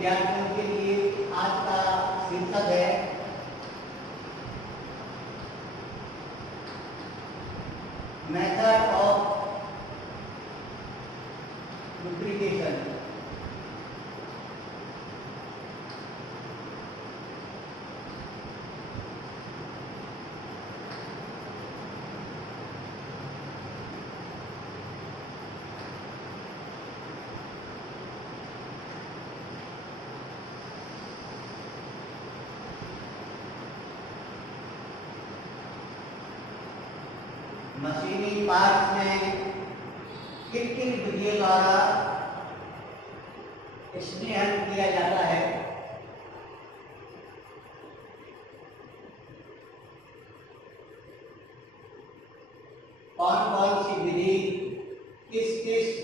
विद्यार्थियों के लिए आज का शीर्षक है मेथड ऑफ लुब्रिकेशन। मशीनी पार्ट्स में किन किन विधियों द्वारा स्नेहन किया जाता है। कौन कौन सी विधि किस किस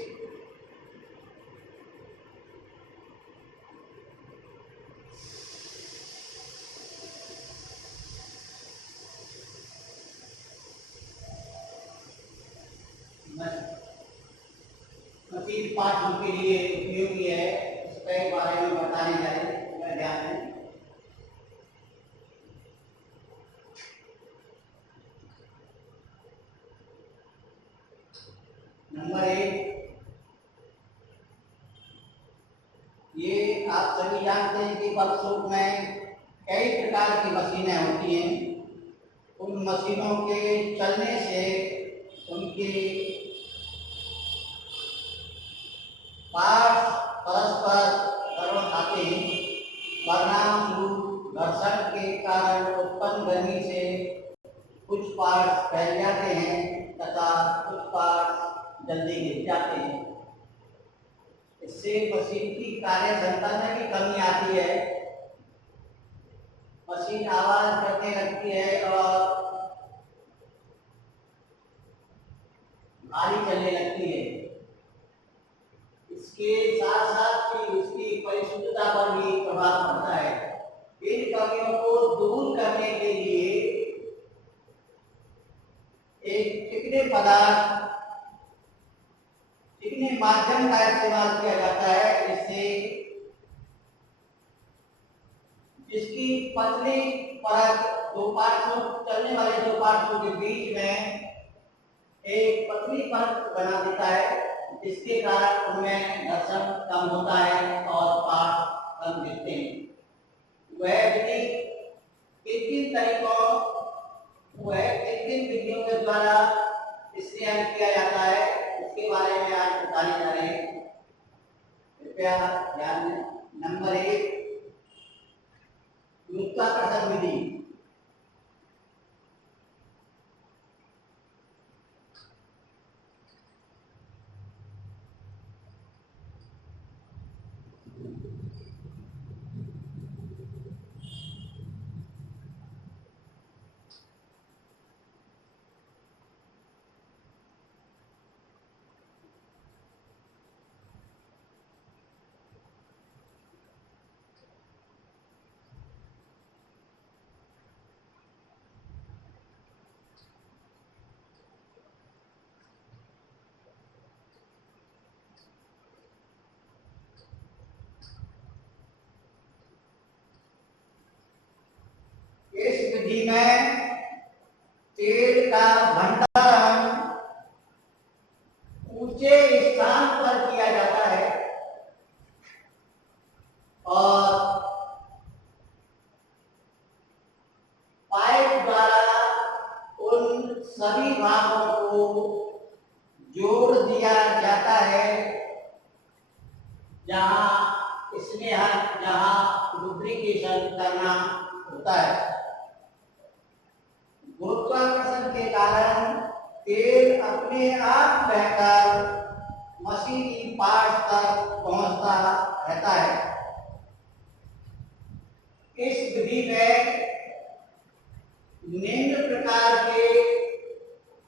मशीन पार्ट्स के लिए उपयोगी है, उसके बारे में बताने जा रहे हैं। ध्यान दें। नंबर 1, ये आप सभी जानते हैं कि वर्कशॉप में कई प्रकार की मशीनें होती हैं। उन मशीनों के चलने से उनके पार्ट्स परस्पर टकराव खाते हैं। परिणामस्वरूप घर्षण के कारण उत्पन्न गर्मी से कुछ पार्ट्स फैल जाते हैं तथा कुछ पार्ट्स जल्दी गिर जाते हैं। इससे मशीन की कार्य क्षमता में भी कमी आती है। मशीन आवाज करने लगती है और भारी चलने लगती है। इसके साथ साथ भी उसकी परिशुद्धता पर भी प्रभाव पड़ता है। इन कमियों को दूर करने के लिए एक चिकने माध्यम का इस्तेमाल किया जाता है, जिसकी पतली परत चलने वाले दो पार्श्वों के बीच में एक पतली परत बना देता है, जिसके कारण उनमें घर्षण कम होता है और पार्ट कम गिरते हैं। किन विधियों के द्वारा स्नेहन किया जाता है उसके बारे में आज बताने जा रहे हैं। कृपया ध्यान दें। नंबर 1, गुरुत्वाकर्षण विधि। इस विधि में तेल का भंडारण ऊंचे स्थान पर किया जाता है और पाइप द्वारा उन सभी भागों को जोड़ दिया जाता है जहां लुब्रिकेशन करना होता है। गुरुत्वाकर्षण के कारण तेल अपने आप बहकर मशीनी पार्ट्स तक पहुंचता रहता है। इस विधि में निम्न प्रकार के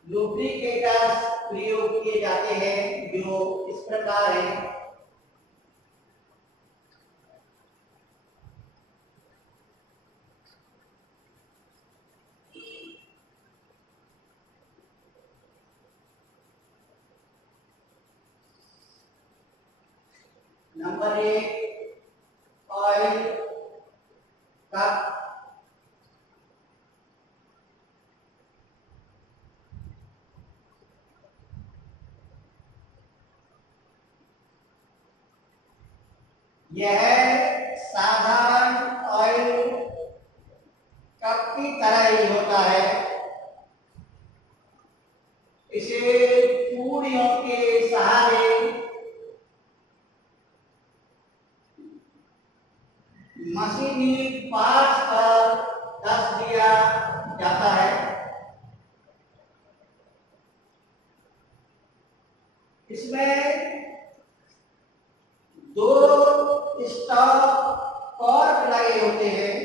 लुब्रिकेटर्स प्रयोग किए जाते हैं, जो इस प्रकार हैं। नंबर 1, यह साधारण ऑयल कप की तरह ही होता है। इसे पूरियों के सहारे मशीनी पार्ट्स पर कस दिया जाता है। इसमें दो स्टॉप कॉर्क लगे होते हैं।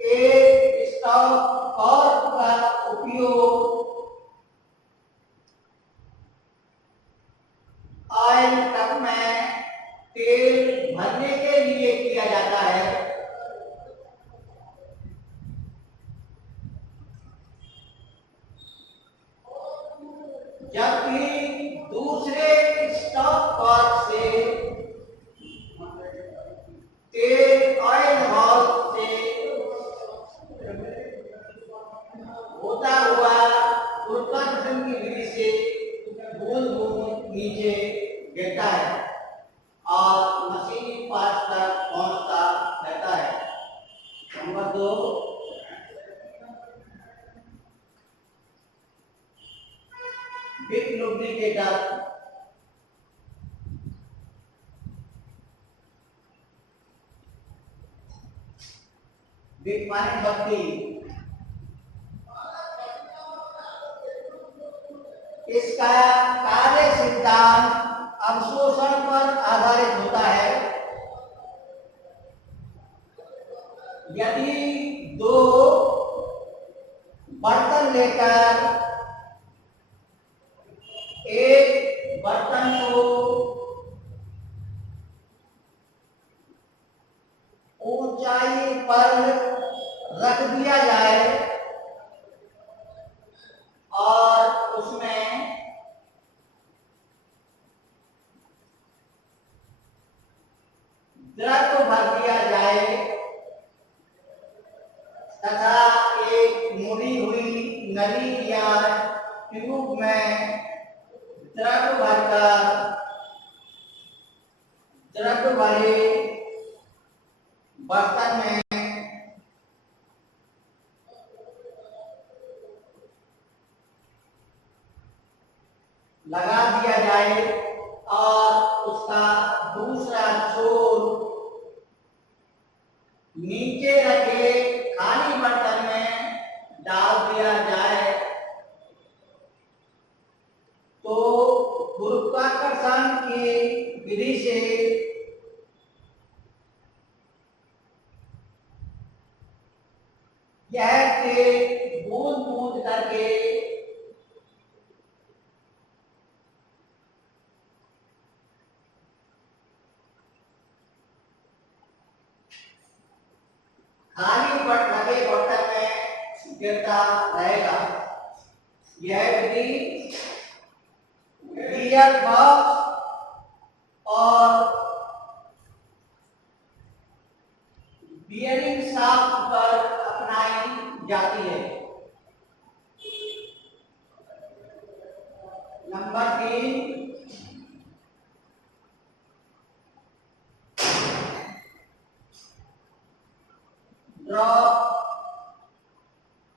एक स्टॉप कॉर्क का उपयोग ऑयल कप में तेल भरने के लिए किया जाता है, जबकि दूसरे स्टॉप कॉर्क से तेल ऑयल वाल्व से होता हुआ गुरुत्वाकर्षण की विधि से बूंद बूंद नीचे गिरता है और मशीनी पार्ट्स तक पहुंचता रहता है। नंबर 2, बिग लुब्रिकेटर। बिग माने बत्ती। इसका कार्य सिद्धांत अवशोषण पर आधारित होता है। यदि दो बर्तन लेकर एक बर्तन को ऊंचाई पर रख दिया जाए और उसमें द्रव भर दिया जाए तथा एक मुड़ी हुई नली या ट्यूब में द्रव भरकर द्रव भरे बर्तन में लगा दिया जाए और उसका दूसरा छोर नीचे रखे खाली बर्तन में डाल दिया जाए तो गुरुत्वाकर्षण की विधि से यह तेल बूंद बूंद करके खाली लगे बर्तन में गिरता रहेगा। यह विधि गियर बॉक्स और बियरिंग शाफ्ट पर अपनाई जाती है। नंबर 3, ड्रॉप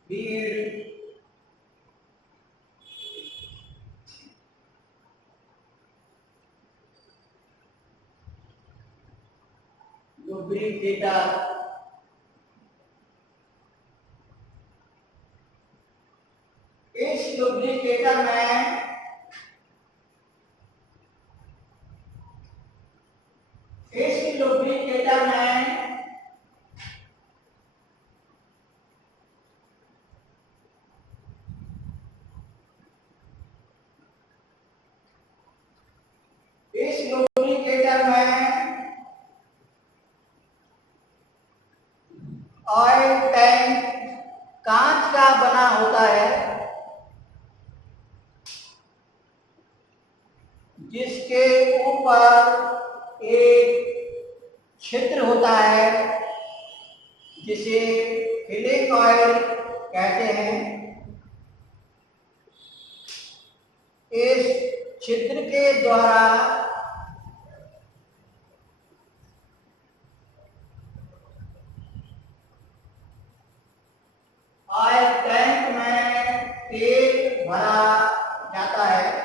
बीड। लुब्रिकेटर। इस लुब्रिकेटर में ऑयल टैंक कांच का बना होता है, जिसके ऊपर एक छिद्र होता है जिसे फिलिंग ऑयल कहते हैं। इस छिद्र के द्वारा ऑयल टैंक में तेल भरा जाता है।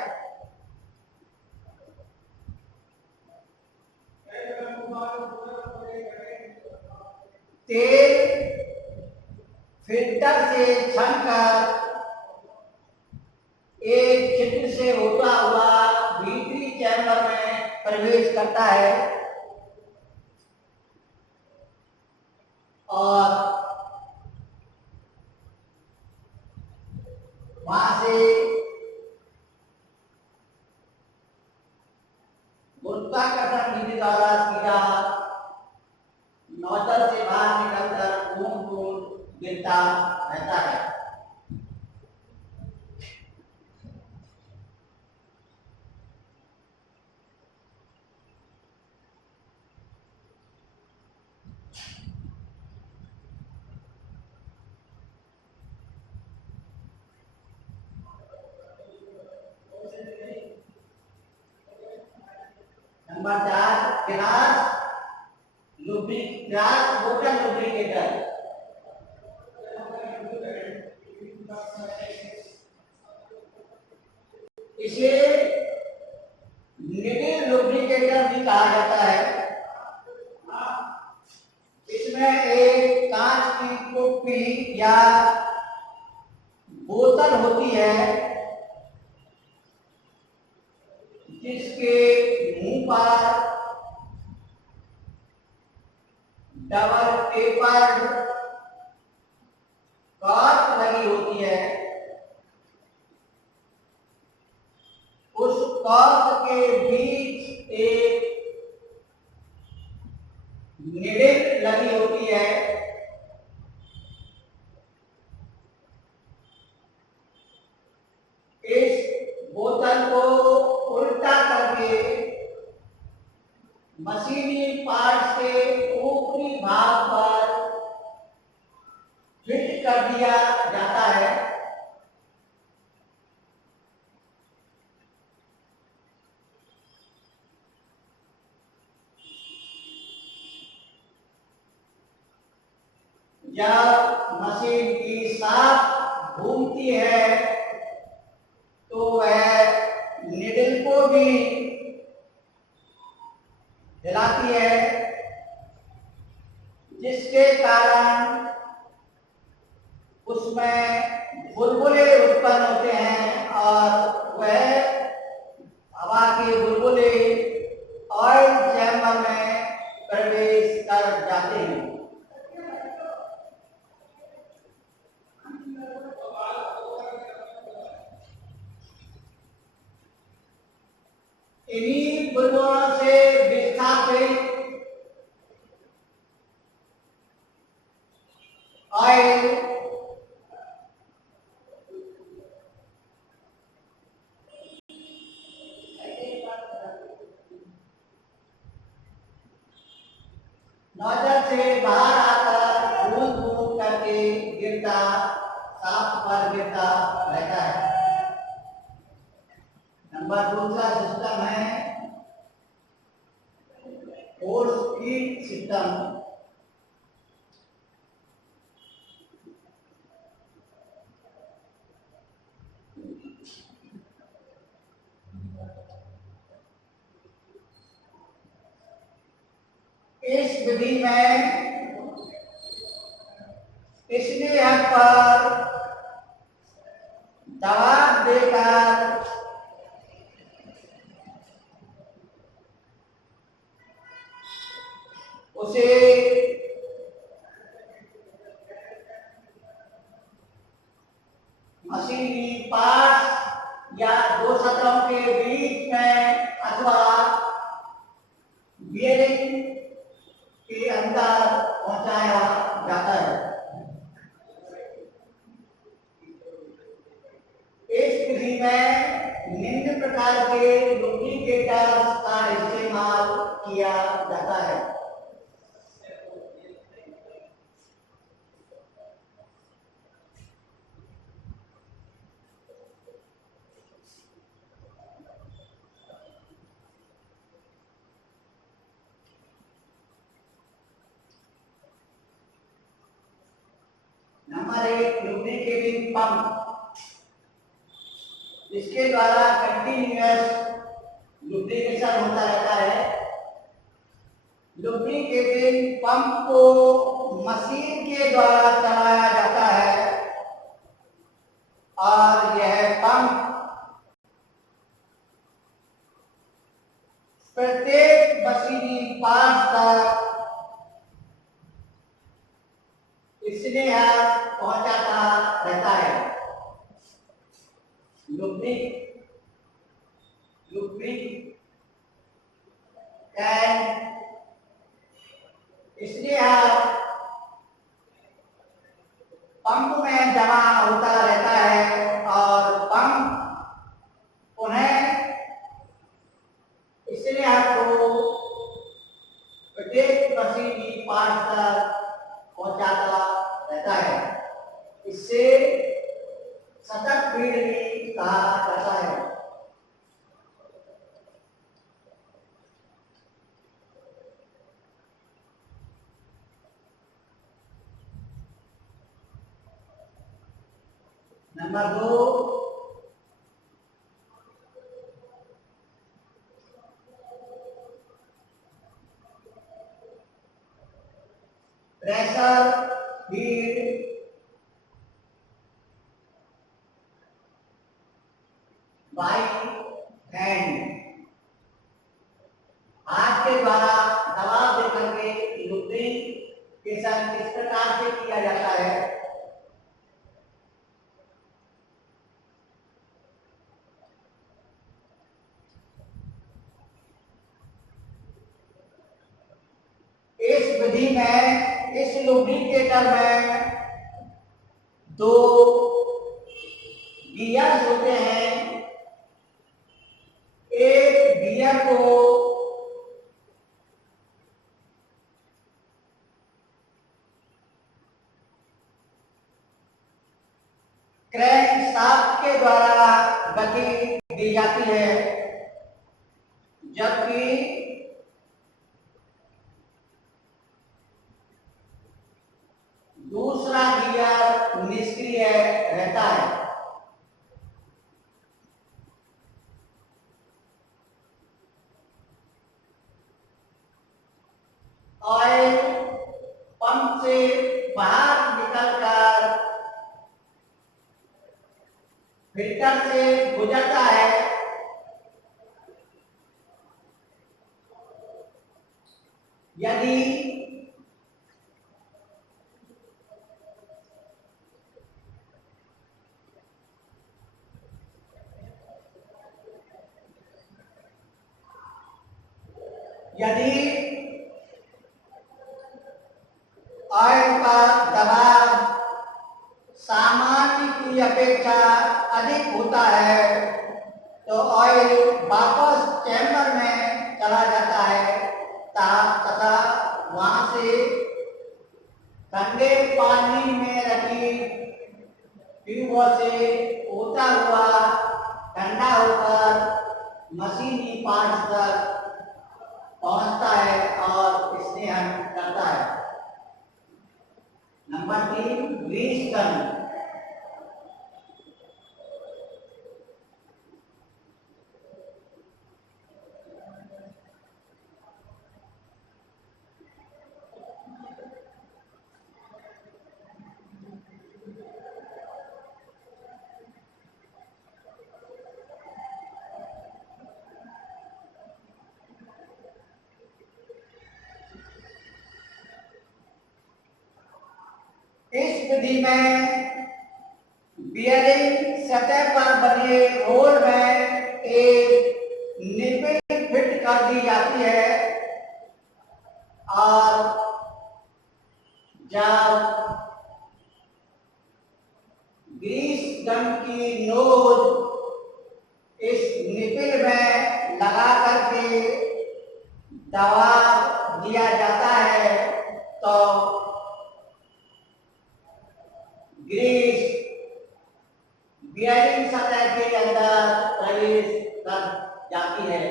तेल फिल्टर से छनकर एक छिद्र से होता हुआ भीतरी चैम्बर में प्रवेश करता है और वहां से गुरुत्वाकर्षण विधि द्वारा सीधा नोजल से बाहर निकलकर बूंद बूंद गिरता रहता है। नंबर 4, ग्लास ग्लास बोतल लुब्रिकेटर। इसे निडिल लुब्रिकेटर भी कहा जाता है। इसमें एक कांच की कुप्पी या बोतल होती है जिसके मुंह पर डबल पेपर कॉर्क लगी होती है। उस कॉर्क के बीच एक निडिल लगी होती है। इस बोतल को उल्टा करके मशीनी पार्ट के ऊपरी भाग पर फिट कर दिया जाता है। जब मशीन की शाफ्ट घूमती है तो वह निडल को भी हिलाती है, जिसके कारण उसमें बुलबुले उत्पन्न होते हैं और वह हवा के बुलबुले ऑयल चैम्बर में प्रवेश कर जाते हैं। इन्हीं बुलबुलों से विस्थापित ऑयल नोजल से बाहर आकर बूंद बूंद करके गिरता शाफ्ट पर गिरता रहता है। नंबर दूसरा सिस्टम है फोर्स फीड सिस्टम। इस विधि में पिछले हद पर दबाव देकर उसे मशीनी पार्ट या दो सतहों के बीच में अथवा बियरिंग के अंदर पहुंचाया जाता है। इस विधि में निम्न प्रकार के लुब्रिकेटर्स का इस्तेमाल किया जाता है। पंप, इसके द्वारा कंटिन्यूअस लुब्रिकेशन होता रहता है। लुब्रिकेटिंग पंप को मशीन के द्वारा चलाया जाता है और यह पंप प्रत्येक मशीनी पार्ट तक स्नेह पहुंचाता रहता है। स्नेह पंप में जमा होता रहता है और पंप उन्हें स्नेह को प्रत्येक मशीनी पार्ट तक पहुंचाता रहता है। इससे सतत फीड भी कहा जाता है। नंबर 2, प्रेशर फीड बाय हैंड, हाथ के द्वारा दबाव देकर के लुब्रिकेशन किस प्रकार से किया जाता है। इस विधि में, इस लुब्रिकेटर में 2 गियर्स होते हैं। एक गियर को क्रैंकशाफ्ट के द्वारा गति दी जाती है, जबकि दूसरा गियर निष्क्रिय रहता है। ऑयल पंप से बाहर निकलकर फिल्टर से गुजरता है। यदि ऑयल का दबाव सामान्य की अपेक्षा अधिक होता है तो ऑयल वापस चैम्बर में चला जाता है तथा वहां से ठंडे पानी में रखी ट्यूबों से होता हुआ ठंडा होकर मशीनी पार्ट्स तक पहुंचता है और स्नेहन करता है। नंबर 3, ग्रीस गन। इस विधि में बियरिंग सतह पर बने होल में एक निपिल फिट कर दी जाती है और जब ग्रीस गन की नोज इस निपिल में लगा करके दबाव दिया जाता है तो ग्रीस बियरिंग सतह के अंदर प्रवेश कर जाती है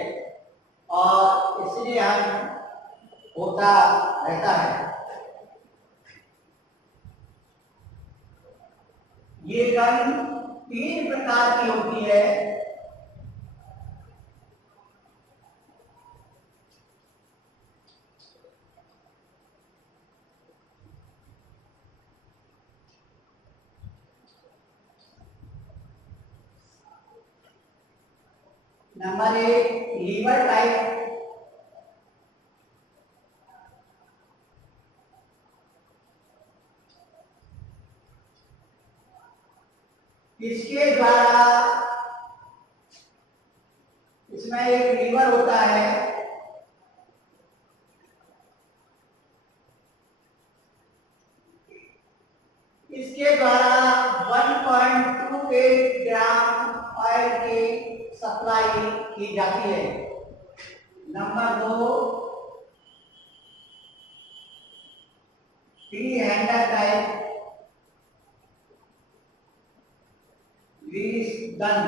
और इसलिए हम होता रहता है। ये गन 3 प्रकार की होती है। नंबर 1 लीवर टाइप, इसके द्वारा इसमें एक लीवर होता है, इसके द्वारा 1.28 ग्राम ऑयल की सप्लाई की जाती है। नंबर 2 T handle type grease gun,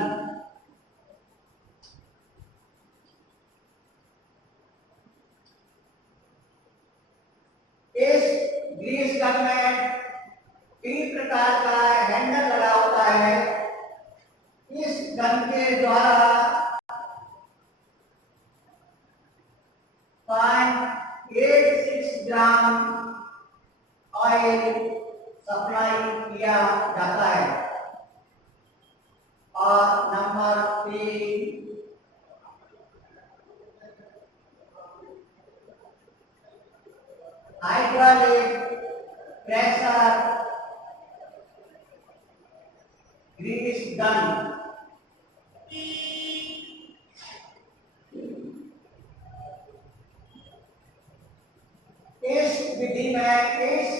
इस ग्रीस गन में 3 प्रकार का हैंडल लगा होता है। इस गन के द्वारा 0.86 ग्राम ऑयल सप्लाई किया जाता है। और नंबर 3 हाइड्रोलिक प्रेशर ग्रीस गन, इस विधि में इस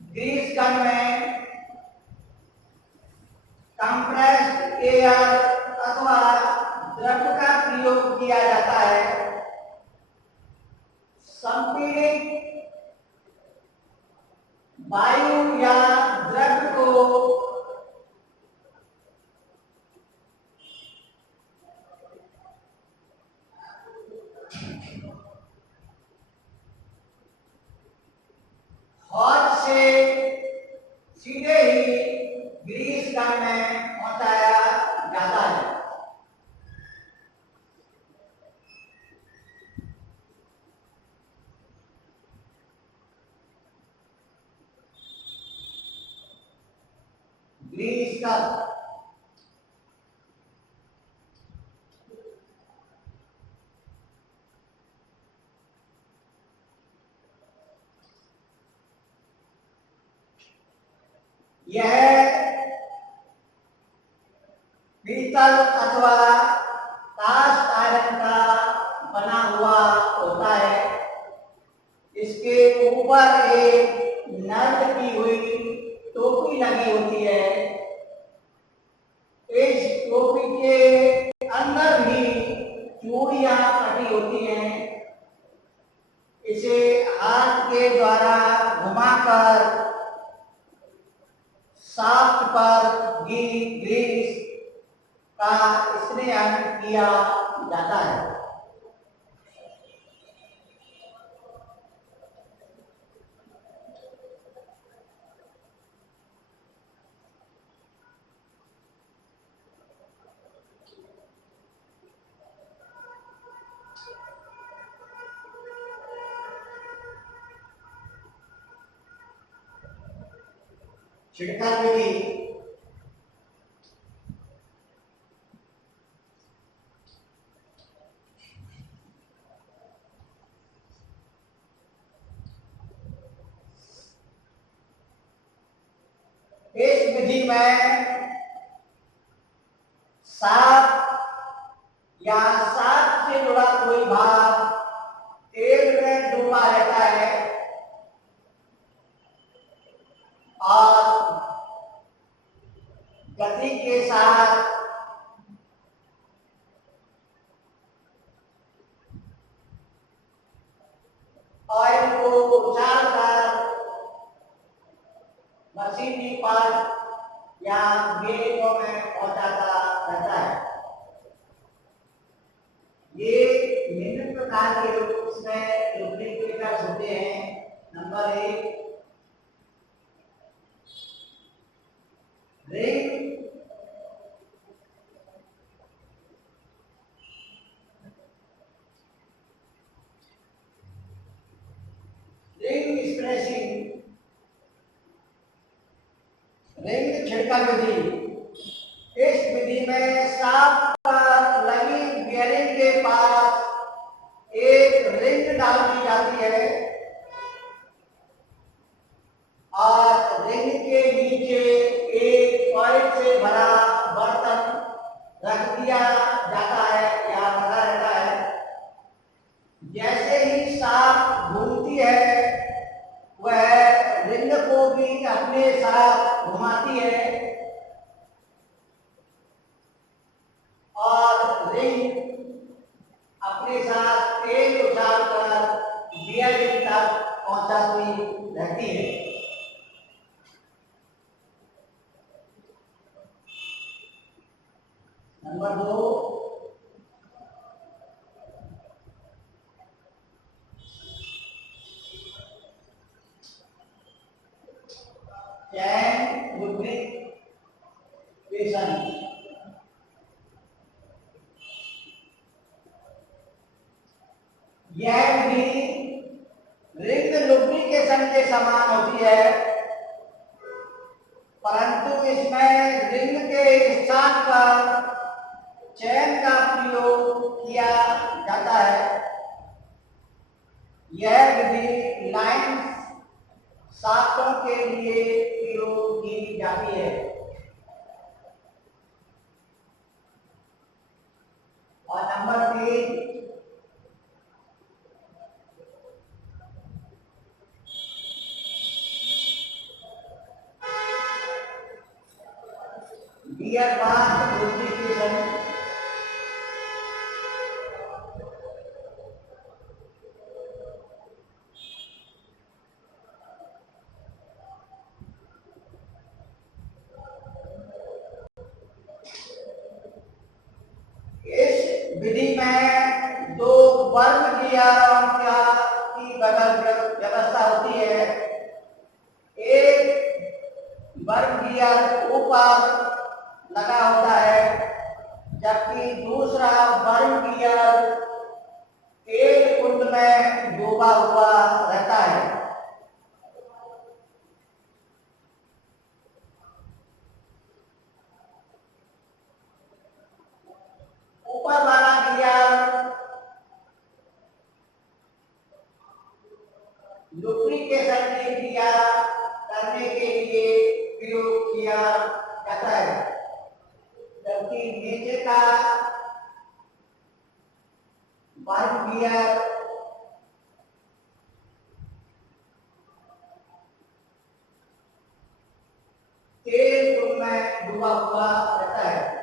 ग्रीस गन में कंप्रेस्ड एयर अथवा द्रव का प्रयोग किया जाता है। संपीड़ित वायु या द्रव को हौज से सीधे ही ग्रीस गन में पहुंचाया जाता है। ग्रीस गन यह पीतल अथवा कास्ट आयरन का बना हुआ होता है। इसके ऊपर एक नर्द की हुई टोपी लगी होती है। इस टोपी के अंदर भी चूड़ियां कटी होती हैं। इसे हाथ के द्वारा घुमाकर शाफ्ट पर ग्रीस का स्नेहन किया जाता है। छिड़काव विधि इस विधि में सांप या सांप से जुड़ा कोई भाग तेल में डूबा रहता है और गति के साथ ऑयल को उछालकर मशीनी पार्ट या गेटों में पहुंचाता रहता है। ये निम्न प्रकार के उसमें लुब्रिकेटर्स होते हैं। नंबर 1 रिंग छिड़काव विधि। इस विधि में शाफ्ट पर लगी बियरिंग के पास एक रिंग डाल दी जाती है और रिंग के नीचे एक ऑयल से भरा बर्तन रख दिया जाता है या रखा रहता है। जैसे ही शाफ्ट घूमती है वह रिंग को भी अपने साथ घुमाती है और रिंग अपने साथ तेज उछालकर बियरिंग तक पहुंचाती रहती है। नंबर 2, चैन लुब्रिकेशन। यह भी रिंग लुब्रिकेशन के समान होती है, परंतु इसमें रिंग के स्थान पर चैन का प्रयोग किया जाता है। यह विधि लाइन शाफ्टों के लिए प्रयोग की जाती है। और नंबर 3, गियर बार लुब्रिकेशन। इस विधि में 2 वर्ग गियरों की व्यवस्था होती है। एक वर्ग गियर ऊपर लगा होता है जबकि दूसरा वर्ग गियर तेल कुंड में डूबा हुआ रहता है। ऊपर वाला गियर लुब्रिकेशन की क्रिया करने के लिए प्रयोग किया जाता है, जबकि नीचे का वर्ग गियर तेल कुंड में डूबा हुआ रहता है।